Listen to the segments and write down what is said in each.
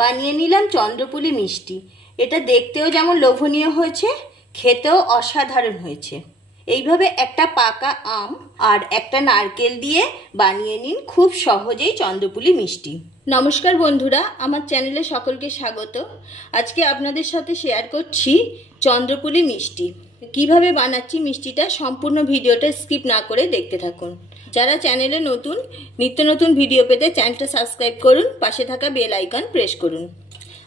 বানিয়ে নিলাম চন্দ্রপুলি মিষ্টি। এটা দেখতেও যেমন লোভনীয় হয়েছে, খেতেও অসাধারণ হয়েছে। এইভাবে একটা পাকা আম আর একটা নারকেল দিয়ে বানিয়ে নিন খুব সহজেই চন্দ্রপুলি মিষ্টি। নমস্কার বন্ধুরা, আমার চ্যানেলে সকলকে স্বাগত। আজকে আপনাদের সাথে শেয়ার করছি চন্দ্রপুলি মিষ্টি। কিভাবে বানাচ্ছি মিষ্টিটা সম্পূর্ণ ভিডিওটা স্কিপ না করে দেখতে থাকুন। যারা চ্যানেলে নতুন, নিত্য নতুন ভিডিও পেতে চ্যানেলটা সাবস্ক্রাইব করুন, পাশে থাকা বেল আইকন প্রেস করুন।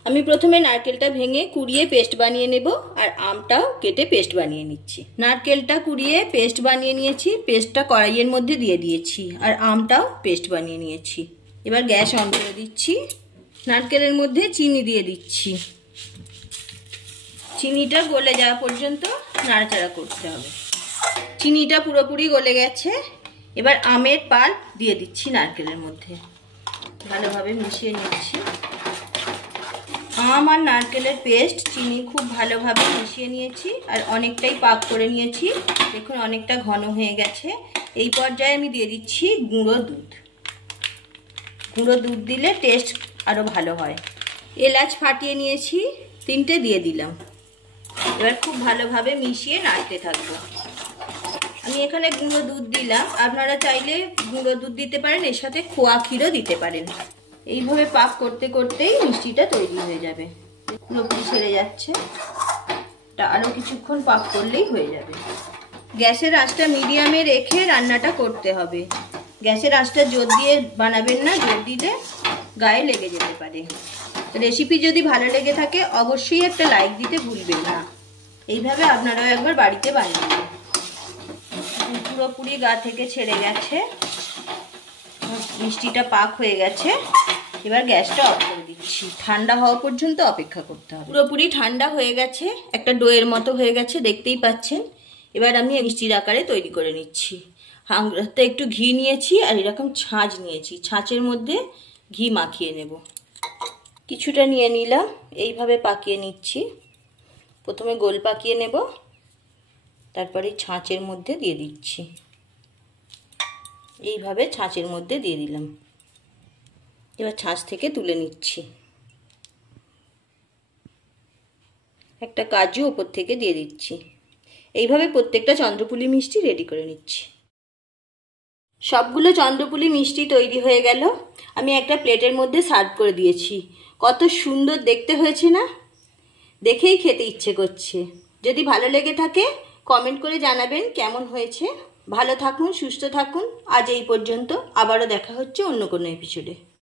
আমি প্রথমে নারকেলটা ভেঙে কুড়িয়ে পেস্ট বানিয়ে নেব আর আমটাও কেটে পেস্ট বানিয়ে নিচ্ছি। নারকেলটা কুড়িয়ে পেস্ট বানিয়ে নিয়েছি, পেস্টটা কড়াইয়ের মধ্যে দিয়ে দিয়েছি আর আমটাও পেস্ট বানিয়ে নিয়েছি। এবার গ্যাস অন করে দিচ্ছি। নারকেলের মধ্যে চিনি দিয়ে দিচ্ছি। চিনিটা গলে যাওয়া পর্যন্ত নাড়াচাড়া করতে হবে। চিনিটা পুরোপুরি গলে গেছে। এবার আমের পাল্প দিয়ে দিচ্ছি নারকেলের মধ্যে, ভালোভাবে মিশিয়ে নিচ্ছি। আম আর নারকেলের পেস্ট চিনি খুব ভালোভাবে মিশিয়ে নিয়েছি আর অনেকটাই পাক করে নিয়েছি। দেখুন অনেকটা ঘন হয়ে গেছে। এই পর্যায়ে আমি দিয়ে দিচ্ছি গুঁড়ো দুধ। গুঁড়ো দুধ দিলে টেস্ট আরও ভালো হয়। এলাচ ফাটিয়ে নিয়েছি, 3টে দিয়ে দিলাম। এবার খুব ভালোভাবে মিশিয়ে নাড়তে থাকবো। আমি এখানে গুঁড়ো দুধ দিলাম, আপনারা চাইলে গুঁড়ো দুধ দিতে পারেন, এর সাথে খোয়া ক্ষীরও দিতে পারেন। এইভাবে পাক করতে করতেই মিষ্টিটা তৈরি হয়ে যাবে। পুরোপুরি ছেড়ে যাচ্ছে, আরও কিছুক্ষণ পাক করলেই হয়ে যাবে। গ্যাসের আঁচটা মিডিয়ামে রেখে রান্নাটা করতে হবে। গ্যাসের আঁচটা জোর দিয়ে বানাবেন না, জোর দিলে গায়ে লেগে যেতে পারে। রেসিপি যদি ভালো লেগে থাকে অবশ্যই একটা লাইক দিতে ভুলবেন না। এইভাবে আপনারাও একবার বাড়িতে বানিয়ে নেবেন। পুরোপুরি গা থেকে ছেড়ে গেছে, মিষ্টিটা পাক হয়ে গেছে। এবার গ্যাসটা অফ করে দিচ্ছি। ঠান্ডা হওয়া পর্যন্ত অপেক্ষা করতে হবে। পুরোপুরি ঠান্ডা হয়ে গেছে, একটা ডোয়ের মতো হয়ে গেছে, দেখতেই পাচ্ছেন। এবার আমি মিষ্টির আকারে তৈরি করে নিচ্ছি। হাতে একটু ঘি নিয়েছি আর এরকম ছাঁচ নিয়েছি, ছাঁচের মধ্যে ঘি মাখিয়ে নেব। কিছুটা নিয়ে নিলাম, এইভাবে পাকিয়ে নিচ্ছি। প্রথমে গোল পাকিয়ে নেব, তারপরে ছাঁচের মধ্যে দিয়ে দিচ্ছি। এইভাবে ছাঁচের মধ্যে দিয়ে দিলাম। এবার ছাঁচ থেকে তুলে নিচ্ছি। একটা কাজু ওপর থেকে দিয়ে দিচ্ছি। এইভাবে প্রত্যেকটা চন্দ্রপুলি মিষ্টি রেডি করে নিচ্ছি। সবগুলো চন্দ্রপুলি মিষ্টি তৈরি হয়ে গেল। আমি একটা প্লেটের মধ্যে সার্ভ করে দিয়েছি। কত সুন্দর দেখতে হয়েছে না? দেখেই খেতে ইচ্ছে করছে। যদি ভালো লেগে থাকে কমেন্ট করে জানাবেন কেমন হয়েছে। ভালো থাকুন, সুস্থ থাকুন। আজ এই পর্যন্ত, আবারও দেখা হচ্ছে অন্য কোনো এপিসোডে।